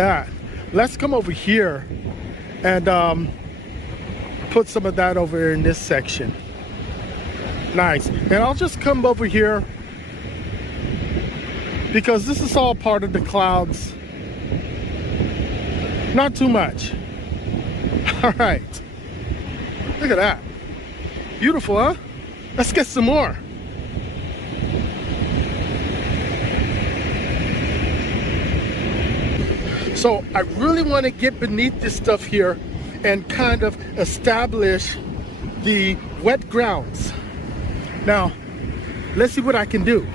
that. Let's come over here and put some of that over in this section. Nice. And I'll just come over here because this is all part of the clouds. Not too much. All right. Look at that. Beautiful, huh? Let's get some more. So I really want to get beneath this stuff here and kind of establish the wet grounds. Now, let's see what I can do.